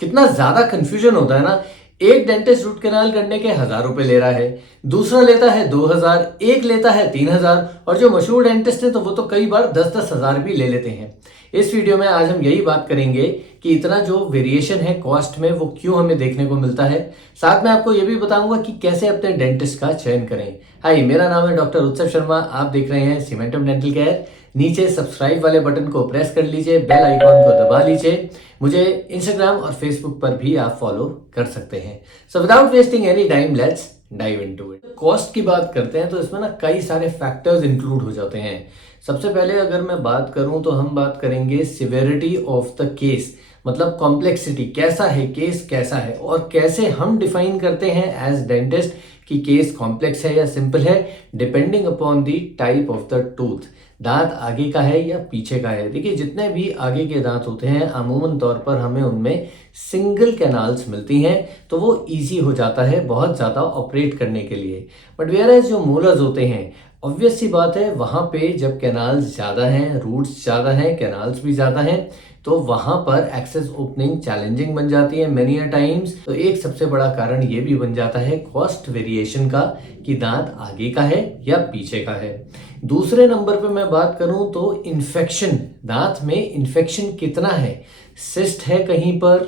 कितना ज्यादा कंफ्यूजन होता है ना। एक डेंटिस्ट रूट कैनाल करने के 1000 रुपए ले रहा है, दूसरा लेता है 2000, एक लेता है 3000, और जो मशहूर डेंटिस्ट है तो वो तो कई बार 10-10 हजार भी ले लेते हैं। इस वीडियो में आज हम यही बात करेंगे कि इतना जो वेरिएशन है कॉस्ट में वो क्यों हमें देखने को मिलता है। साथ में आपको ये भी बताऊंगा कि कैसे अपने डेंटिस्ट का चयन करें। हाय, मेरा नाम है डॉक्टर उत्सव शर्मा, आप देख रहे हैं सीमेंटम डेंटल केयर। नीचे सब्सक्राइब वाले बटन को प्रेस कर लीजिए, बेल आइकॉन को दबा लीजिए। मुझे इंस्टाग्राम और फेसबुक पर भी आप फॉलो कर सकते हैं। So without wasting any time, let's dive into it. Cost की बात करते हैं तो इसमें ना कई सारे फैक्टर्स इंक्लूड हो जाते हैं। सबसे पहले अगर मैं बात करूं तो हम बात करेंगे सिवियरिटी ऑफ द केस, मतलब कॉम्प्लेक्सिटी, कैसा है केस, कैसा है, और कैसे हम डिफाइन करते हैं एज डेंटिस्ट कि केस कॉम्प्लेक्स है या सिंपल है, depending upon the type of the tooth. दांत आगे का है या पीछे का है। देखिए, जितने भी आगे के दांत होते हैं अमूमन तौर पर हमें उनमें सिंगल कैनाल्स मिलती हैं, तो वो इजी हो जाता है बहुत ज़्यादा ऑपरेट करने के लिए। बट वेयर एज जो मोलर्स होते हैं, ऑब्वियस सी बात है, वहाँ पे जब कैनाल्स ज़्यादा हैं, रूट्स ज़्यादा हैं, कैनाल्स भी ज़्यादा हैं, तो वहाँ पर एक्सेस ओपनिंग चैलेंजिंग बन जाती है मेनी अ टाइम्स। तो एक सबसे बड़ा कारण ये भी बन जाता है कॉस्ट वेरिएशन का, कि दांत आगे का है या पीछे का है। दूसरे नंबर पे मैं बात करूं तो इन्फेक्शन, दांत में इन्फेक्शन कितना है, सिस्ट है कहीं पर,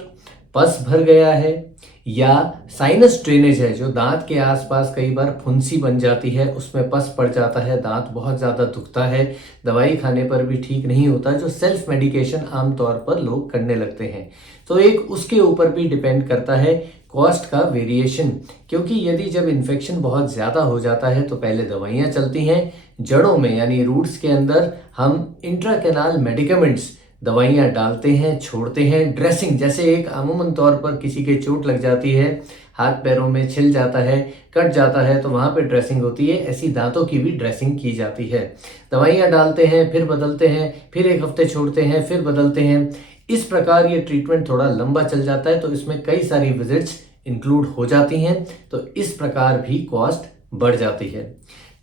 पस भर गया है, या साइनस ड्रेनेज है, जो दांत के आसपास कई बार फुंसी बन जाती है, उसमें पस पड़ जाता है, दांत बहुत ज़्यादा दुखता है, दवाई खाने पर भी ठीक नहीं होता, जो सेल्फ मेडिकेशन आमतौर पर लोग करने लगते हैं। तो एक उसके ऊपर भी डिपेंड करता है कॉस्ट का वेरिएशन, क्योंकि यदि जब इन्फेक्शन बहुत ज़्यादा हो जाता है तो पहले दवाइयाँ चलती हैं जड़ों में, यानी रूट्स के अंदर हम इंट्राकेनाल मेडिकेमेंट्स दवाइयाँ डालते हैं, छोड़ते हैं। ड्रेसिंग, जैसे एक अमूमन तौर पर किसी के चोट लग जाती है, हाथ पैरों में छिल जाता है, कट जाता है, तो वहाँ पे ड्रेसिंग होती है, ऐसी दांतों की भी ड्रेसिंग की जाती है। दवाइयाँ डालते हैं, फिर बदलते हैं, फिर एक हफ्ते छोड़ते हैं, फिर बदलते हैं। इस प्रकार ये ट्रीटमेंट थोड़ा लंबा चल जाता है, तो इसमें कई सारी विजिट्स इंक्लूड हो जाती हैं, तो इस प्रकार भी कॉस्ट बढ़ जाती है।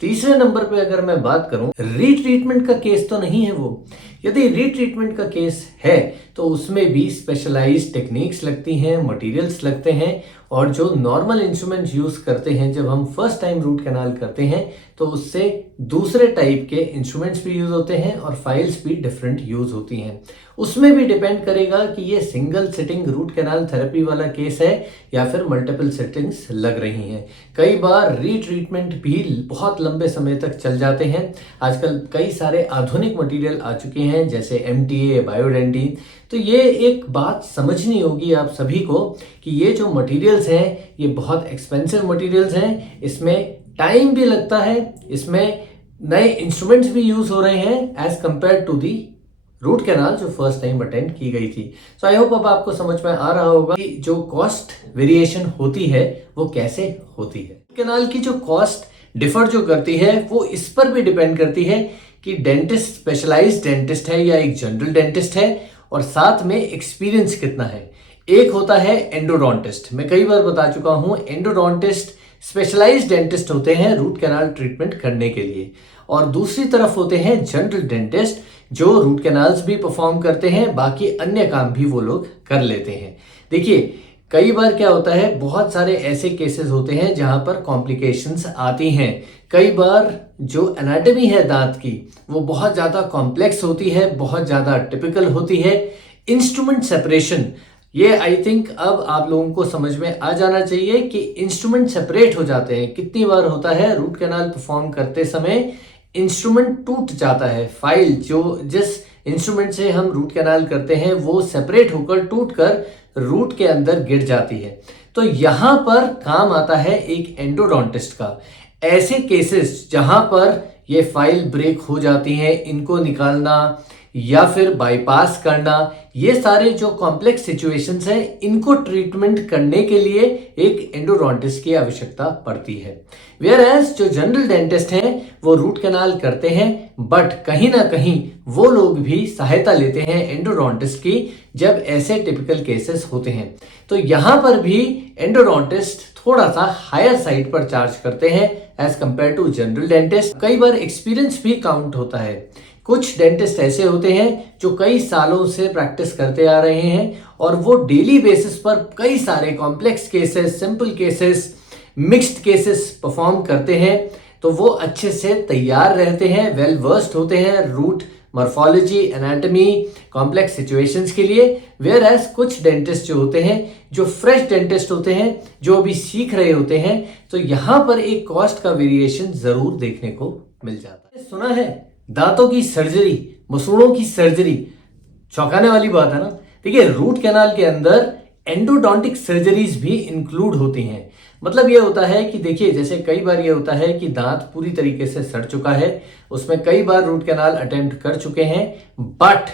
तीसरे नंबर पे अगर मैं बात करूं, रीट्रीटमेंट का केस तो नहीं है वो। यदि रीट्रीटमेंट का केस है तो उसमें भी स्पेशलाइज्ड टेक्निक्स लगती हैं, मटेरियल्स लगते हैं, और जो नॉर्मल इंस्ट्रूमेंट्स यूज करते हैं जब हम फर्स्ट टाइम रूट कैनाल करते हैं तो उससे दूसरे टाइप के इंस्ट्रूमेंट्स भी यूज होते हैं और फाइल्स भी डिफरेंट यूज होती हैं। उसमें भी डिपेंड करेगा कि ये single sitting root canal therapy वाला केस है या फिर मल्टीपल सिटिंग्स लग रही हैं। कई बार रीट्रीटमेंट भी बहुत लंबे समय तक चल जाते हैं। आजकल कई सारे आधुनिक मटेरियल आ चुके हैं, जैसे MTA, बायोडेंटिन। तो ये एक बात समझनी होगी आप सभी को कि ये जो मटेरियल्स हैं ये बहुत एक्सपेंसिव मटेरियल्स हैं, इसमें टाइम भी लगता है, इसमें नए इंस्ट्रूमेंट्स भी यूज हो रहे हैं as compare to the root canal जो फर्स्ट टाइम अटेंड की गई थी। सो आई होप अब आपको समझ में आ रहा होगा कि जो कॉस्ट वेरिएशन होती है वो कैसे होती है। रूट कैनाल की जो कॉस्ट डिफर जो करती है वो इस पर भी डिपेंड करती है कि डेंटिस्ट स्पेशलाइज्ड डेंटिस्ट है या एक जनरल डेंटिस्ट है, और साथ में एक्सपीरियंस कितना है। एक होता है एंडोडोंटिस्ट, मैं कई बार बता चुका हूं, एंडोडोंटिस्ट स्पेशलाइज्ड डेंटिस्ट होते हैं रूट कैनाल ट्रीटमेंट करने के लिए, और दूसरी तरफ होते हैं जनरल डेंटिस्ट जो रूट कैनाल्स भी परफॉर्म करते हैं, बाकी अन्य काम भी वो लोग कर लेते हैं। देखिए, कई बार क्या होता है, बहुत सारे ऐसे केसेस होते हैं जहां पर कॉम्प्लिकेशंस आती हैं। कई बार जो एनाटॉमी है दांत की वो बहुत ज़्यादा कॉम्प्लेक्स होती है, बहुत ज़्यादा टिपिकल होती है। इंस्ट्रूमेंट सेपरेशन, ये आई थिंक अब आप लोगों को समझ में आ जाना चाहिए कि इंस्ट्रूमेंट सेपरेट हो जाते हैं। कितनी बार होता है रूट कैनाल परफॉर्म करते समय इंस्ट्रूमेंट टूट जाता है, फाइल जो जिस इंस्ट्रूमेंट से हम रूट कैनाल करते हैं वो सेपरेट होकर टूट कर रूट के अंदर गिर जाती है। तो यहां पर काम आता है एक एंडोडोंटिस्ट का। ऐसे केसेस जहां पर ये फाइल ब्रेक हो जाती है, इनको निकालना या फिर बाईपास करना, ये सारे जो कॉम्प्लेक्स सिचुएशंस हैं, इनको ट्रीटमेंट करने के लिए एक एंडोडोंटिस्ट की आवश्यकता पड़ती है। वेयर एज जो जनरल डेंटिस्ट हैं वो रूट कैनाल करते हैं, बट कहीं ना कहीं वो लोग भी सहायता लेते हैं एंडोडोंटिस्ट की जब ऐसे टिपिकल केसेस होते हैं। तो यहां पर भी एंडोडोंटिस्ट थोड़ा सा हायर साइड पर चार्ज करते हैं as compare to general dentist. कई बार एक्सपीरियंस भी काउंट होता है। कुछ डेंटिस्ट ऐसे होते हैं जो कई सालों से प्रैक्टिस करते आ रहे हैं और वो डेली बेसिस पर कई सारे complex cases, simple cases, mixed cases perform करते हैं। तो वो अच्छे से तैयार रहते हैं, वेल वर्स्ड होते हैं root morphology, anatomy, complex situations के लिए। वेयर एज कुछ डेंटिस्ट जो होते हैं, जो फ्रेश डेंटिस्ट होते हैं, जो अभी सीख रहे होते हैं, तो यहाँ पर एक कॉस्ट का वेरिएशन जरूर देखने को मिल जाता है। सुना है दांतों की सर्जरी, मसूड़ों की सर्जरी, चौंकाने वाली बात है ना। देखिए, रूट कैनाल के अंदर एंडोडोंटिक सर्जरीज भी इंक्लूड होती हैं। मतलब ये होता है कि देखिए, जैसे कई बार ये होता है कि दांत पूरी तरीके से सड़ चुका है, उसमें कई बार रूट कैनाल अटेम्प्ट कर चुके हैं, बट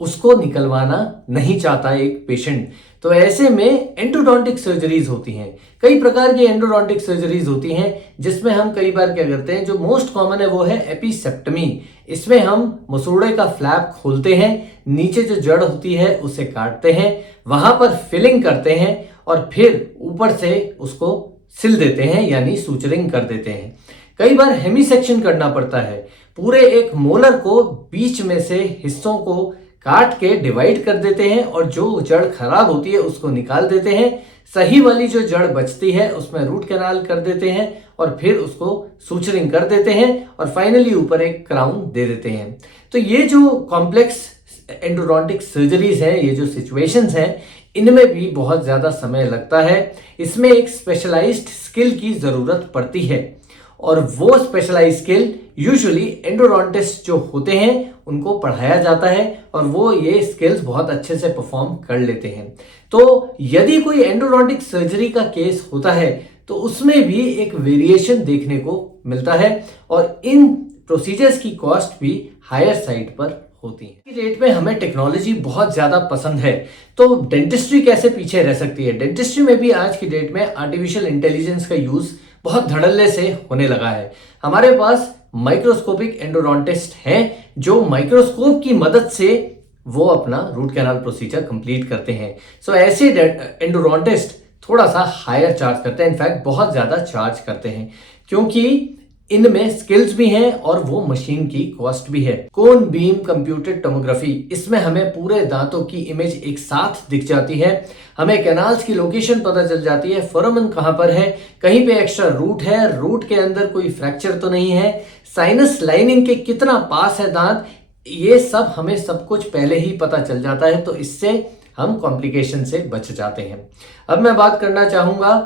उसको निकलवाना नहीं चाहता एक पेशेंट। तो ऐसे में एंडोडोंटिक सर्जरीज होती हैं। कई प्रकार की एंडोडोंटिक सर्जरीज होती हैं, जिसमें हम कई बार क्या करते हैं, जो मोस्ट कॉमन है वो है एपिसेप्टमी। इसमें हम मसूड़े का फ्लैप खोलते हैं, नीचे जो जड़ होती है उसे काटते हैं, वहां पर फिलिंग करते हैं और फिर ऊपर से उसको सिल देते हैं, यानी सूचरिंग कर देते हैं। कई बार हेमी करना पड़ता है, पूरे एक मोलर को बीच में से हिस्सों को काट के डिवाइड कर देते हैं और जो जड़ खराब होती है उसको निकाल देते हैं। सही वाली जो जड़ बचती है उसमें रूट कैनाल कर देते हैं और फिर उसको सूचरिंग कर देते हैं और फाइनली ऊपर एक क्राउन दे देते हैं। तो ये जो कॉम्प्लेक्स एंडोडोंटिक सर्जरीज हैं, ये जो सिचुएशंस हैं, इनमें भी बहुत ज्यादा समय लगता है। इसमें एक स्पेशलाइज्ड स्किल की जरूरत पड़ती है और वो स्पेशलाइज्ड स्किल यूजुअली एंडोडोंटिस्ट जो होते हैं उनको पढ़ाया जाता है और वो ये स्किल्स बहुत अच्छे से परफॉर्म कर लेते हैं। तो यदि कोई एंडोडोंटिक सर्जरी का केस होता है तो उसमें भी एक वेरिएशन देखने को मिलता है और इन प्रोसीजर्स की कॉस्ट भी हायर साइड पर होती है। आज की डेट में हमें टेक्नोलॉजी बहुत ज्यादा पसंद है, तो डेंटिस्ट्री कैसे पीछे रह सकती है। डेंटिस्ट्री में भी आज की डेट में आर्टिफिशियल इंटेलिजेंस का यूज बहुत धड़ल्ले से होने लगा है। हमारे पास माइक्रोस्कोपिक एंडोडोंटिस्ट हैं जो माइक्रोस्कोप की मदद से वो अपना रूट कैनाल प्रोसीजर कंप्लीट करते हैं। सो ऐसे एंडोडोंटिस्ट थोड़ा सा हायर चार्ज करते हैं, इनफैक्ट बहुत ज्यादा चार्ज करते हैं, क्योंकि इनमें स्किल्स भी हैं और वो मशीन की कॉस्ट भी है। कोन बीम कंप्यूटेड टोमोग्राफी, इसमें हमें पूरे दांतों की इमेज एक साथ दिख जाती है, हमें कैनाल्स की लोकेशन पता चल जाती है, फोरामन कहां पर है, कहीं पे एक्स्ट्रा रूट है, रूट के अंदर कोई फ्रैक्चर तो नहीं है, साइनस लाइनिंग के कितना पास है दांत, ये सब हमें सब कुछ पहले ही पता चल जाता है। तो इससे हम कॉम्प्लिकेशन से बच जाते हैं। अब मैं बात करना चाहूंगा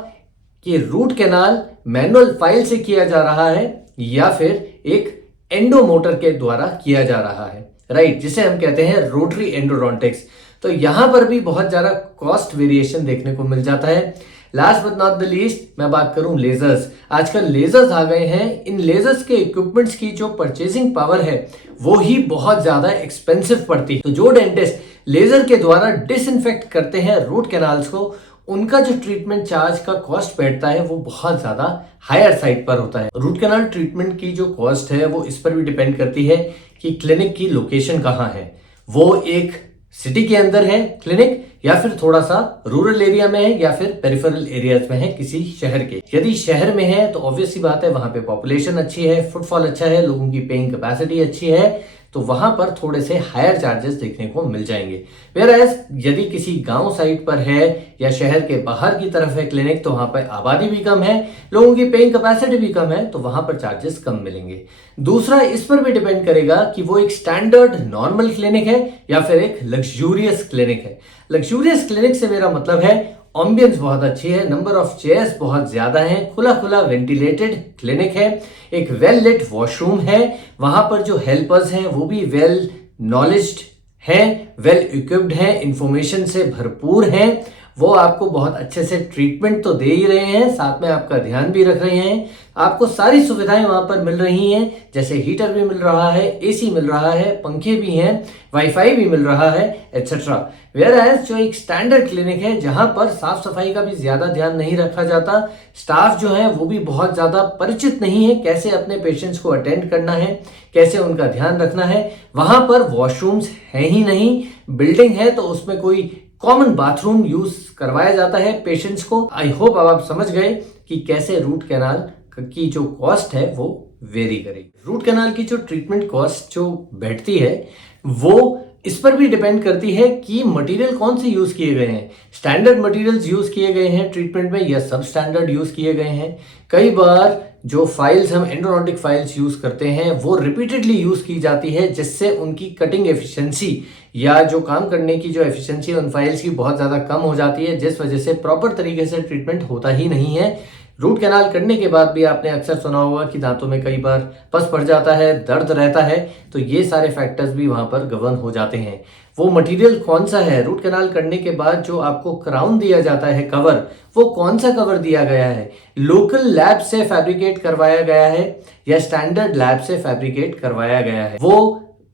कि रूट कैनाल मैनुअल फाइल से किया जा रहा है या फिर एक एंडोमोटर के द्वारा किया जा रहा है, राइट, जिसे हम कहते हैं रोटरी एंडोडोंटिक्स। तो यहां पर भी बहुत ज्यादा कॉस्ट वेरिएशन देखने को मिल जाता है। Last but not the least मैं बात करूं लेजर्स। आजकल लेजर्स आ गए हैं, इन लेजर्स के इक्विपमेंट्स की जो परचेजिंग पावर है वो ही बहुत ज्यादा एक्सपेंसिव पड़ती है। तो जो डेंटिस्ट लेजर के द्वारा डिसइंफेक्ट करते हैं रूट कैनाल्स को, उनका जो ट्रीटमेंट चार्ज का कॉस्ट बैठता है वो बहुत ज्यादा हायर साइड पर होता है। रूट कैनाल ट्रीटमेंट की जो कॉस्ट है वो इस पर भी डिपेंड करती है कि क्लिनिक की लोकेशन कहाँ है। वो एक सिटी के अंदर है क्लिनिक, या फिर थोड़ा सा रूरल एरिया में है, या फिर पेरिफेरल एरियाज में है किसी शहर के। यदि शहर में है तो ऑब्वियस सी बात है वहां पे पॉपुलेशन अच्छी है, फुटफॉल अच्छा है, लोगों की पेइंग कैपेसिटी अच्छी है, तो वहां पर थोड़े से हायर चार्जेस देखने को मिल जाएंगे। वेयरएज यदि किसी गांव साइड पर है या शहर के बाहर की तरफ है क्लिनिक, तो वहां पर आबादी भी कम है, लोगों की पेइंग कैपेसिटी भी कम है, तो वहां पर चार्जेस कम मिलेंगे। दूसरा, इस पर भी डिपेंड करेगा कि वो एक स्टैंडर्ड नॉर्मल क्लिनिक है या फिर एक लग्जूरियस क्लिनिक है। लग्जूरियस क्लिनिक से मेरा मतलब है एम्बियंस बहुत अच्छी है, नंबर ऑफ चेयर्स बहुत ज्यादा हैं, खुला खुला वेंटिलेटेड क्लिनिक है, एक वेल लिट वॉशरूम है, वहां पर जो हेल्पर्स हैं वो भी वेल नॉलेज्ड हैं, वेल इक्विप्ड हैं, इंफॉर्मेशन से भरपूर हैं, वो आपको बहुत अच्छे से ट्रीटमेंट तो दे ही रहे हैं, साथ में आपका ध्यान भी रख रहे हैं, आपको सारी सुविधाएं वहां पर मिल रही हैं, जैसे हीटर भी मिल रहा है, एसी मिल रहा है, पंखे भी हैं, वाईफाई भी मिल रहा है, एटसेट्रा। वेयरएज जो एक स्टैंडर्ड क्लिनिक है जहां पर साफ सफाई का भी ज्यादा ध्यान नहीं रखा जाता, स्टाफ जो है वो भी बहुत ज्यादा परिचित नहीं है कैसे अपने पेशेंट्स को अटेंड करना है, कैसे उनका ध्यान रखना है, वहां पर वॉशरूम्स है ही नहीं, बिल्डिंग है तो उसमें कोई कॉमन बाथरूम यूज करवाया जाता है पेशेंट्स को। आई होप अब आप समझ गए कि कैसे रूट कैनाल की जो कॉस्ट है वो वेरी करेगी। रूट कैनाल की जो ट्रीटमेंट कॉस्ट जो बैठती है वो इस पर भी डिपेंड करती है कि मटेरियल कौन से यूज किए गए हैं। स्टैंडर्ड मटेरियल्स यूज किए गए हैं ट्रीटमेंट में या सब स्टैंडर्ड यूज किए गए हैं। कई बार जो फाइल्स हम एंडोडोंटिक फाइल्स यूज करते हैं वो रिपीटेडली यूज की जाती है, जिससे उनकी कटिंग एफिशिएंसी या जो काम करने की जो एफिशिएंसी उन फाइल्स की बहुत ज़्यादा कम हो जाती है, जिस वजह से प्रॉपर तरीके से ट्रीटमेंट होता ही नहीं है। रूट कैनाल करने के बाद भी आपने अक्सर सुना होगा कि दांतों में कई बार पस पड़ जाता है, दर्द रहता है, तो ये सारे फैक्टर्स भी वहां पर गवर्न हो जाते हैं। वो मटेरियल कौन सा है, रूट कैनाल करने के बाद जो आपको क्राउन दिया जाता है कवर, वो कौन सा कवर दिया गया है, लोकल लैब से फैब्रिकेट करवाया गया है या स्टैंडर्ड लैब से फैब्रिकेट करवाया गया है, वो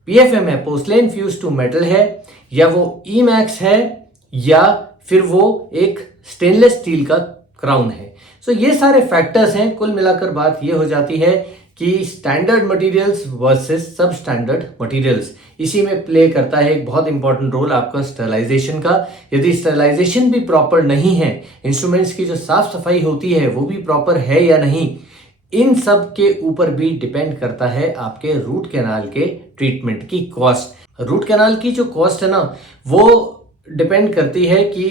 पीएफएम है, पोर्सलेन फ्यूज टू मेटल है, या वो ईमैक्स है, या फिर वो एक स्टेनलेस स्टील का क्राउन है। सो ये सारे फैक्टर्स हैं। कुल मिलाकर बात ये हो जाती है कि स्टैंडर्ड मटेरियल्स वर्सेस सब स्टैंडर्ड मटेरियल्स, इसी में प्ले करता है एक बहुत इंपॉर्टेंट रोल आपका स्टरलाइजेशन का। यदि स्टरलाइजेशन भी प्रॉपर नहीं है, इंस्ट्रूमेंट्स की जो साफ सफाई होती है वो भी प्रॉपर है या नहीं, इन सब के ऊपर भी डिपेंड करता है आपके रूट कैनाल के ट्रीटमेंट की कॉस्ट। रूट कैनाल की जो कॉस्ट है ना, वो डिपेंड करती है कि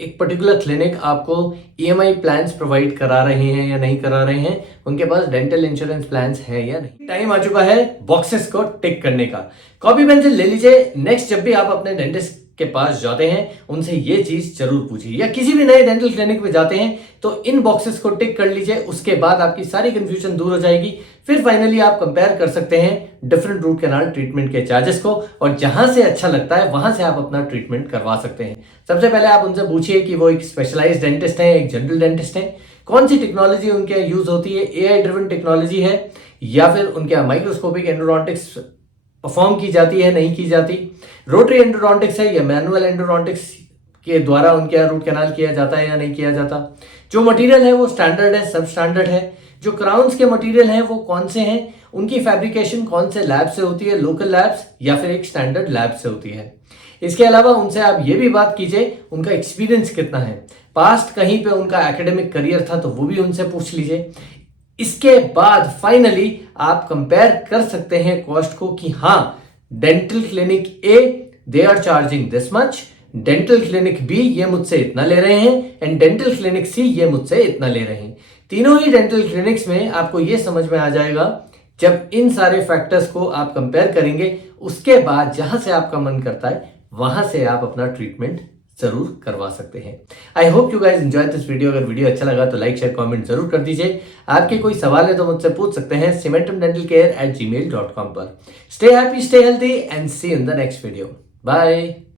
एक पर्टिकुलर क्लिनिक आपको ईएमआई प्लान्स प्रोवाइड करा रहे हैं या नहीं करा रहे हैं, उनके पास डेंटल इंश्योरेंस प्लान्स है या नहीं। टाइम आ चुका है बॉक्सेस को टिक करने का। कॉपी पेंसिल ले लीजिए। नेक्स्ट जब भी आप अपने डेंटिस्ट के पास जाते हैं उनसे ये चीज जरूर पूछिए, या किसी भी नए डेंटल क्लिनिक में जाते हैं तो इन बॉक्सेस को टिक कर लीजिए। उसके बाद आपकी सारी कंफ्यूजन दूर हो जाएगी। फिर फाइनली आप कंपेयर कर सकते हैं डिफरेंट रूट कैनाल ट्रीटमेंट के चार्जेस को, और जहां से अच्छा लगता है वहां से आप अपना ट्रीटमेंट करवा सकते हैं। सबसे पहले आप उनसे पूछिए कि वो एक स्पेशलाइज्ड डेंटिस्ट है, एक जनरल डेंटिस्ट है, कौन सी टेक्नोलॉजी उनके यहाँ यूज होती है, एआई ड्रिवन टेक्नोलॉजी है या फिर उनके यहाँ माइक्रोस्कोपिक एंडोडोंटिक्स परफॉर्म की जाती है, नहीं की जाती, रोटरी एंडोडोंटिक्स है या मैनुअल एंडोडोंटिक्स के द्वारा उनके यहाँ रूट कैनाल किया जाता है या नहीं किया जाता, जो मटेरियल है वो स्टैंडर्ड है, सब स्टैंडर्ड है, जो क्राउन्स के मटेरियल हैं वो कौन से हैं, उनकी फैब्रिकेशन कौन से लैब से होती है, लोकल लैब्स या फिर एक स्टैंडर्ड लैब से होती है। इसके अलावा उनसे आप ये भी बात कीजिए उनका एक्सपीरियंस कितना है, पास्ट कहीं पे उनका एकेडमिक करियर था तो वो भी उनसे पूछ लीजिए। इसके बाद फाइनली आप कंपेयर कर सकते हैं कॉस्ट को कि हाँ, dental clinic A they are charging this much, dental clinic B ये मुझसे इतना ले रहे हैं, एंड डेंटल क्लिनिक सी ये मुझसे इतना ले रहे हैं। तीनों ही डेंटल क्लिनिक्स में आपको ये समझ में आ जाएगा जब इन सारे फैक्टर्स को आप कंपेयर करेंगे। उसके बाद जहां से आपका मन करता है वहां से आप अपना ट्रीटमेंट जरूर करवा सकते हैं। I hope you guys enjoy this video. अगर वीडियो अच्छा लगा तो लाइक शेयर कमेंट जरूर कर दीजिए। आपके कोई सवाल है तो मुझसे पूछ सकते हैं cementumdentalcare@gmail.com पर। Stay happy, stay healthy and see in the next video. Bye.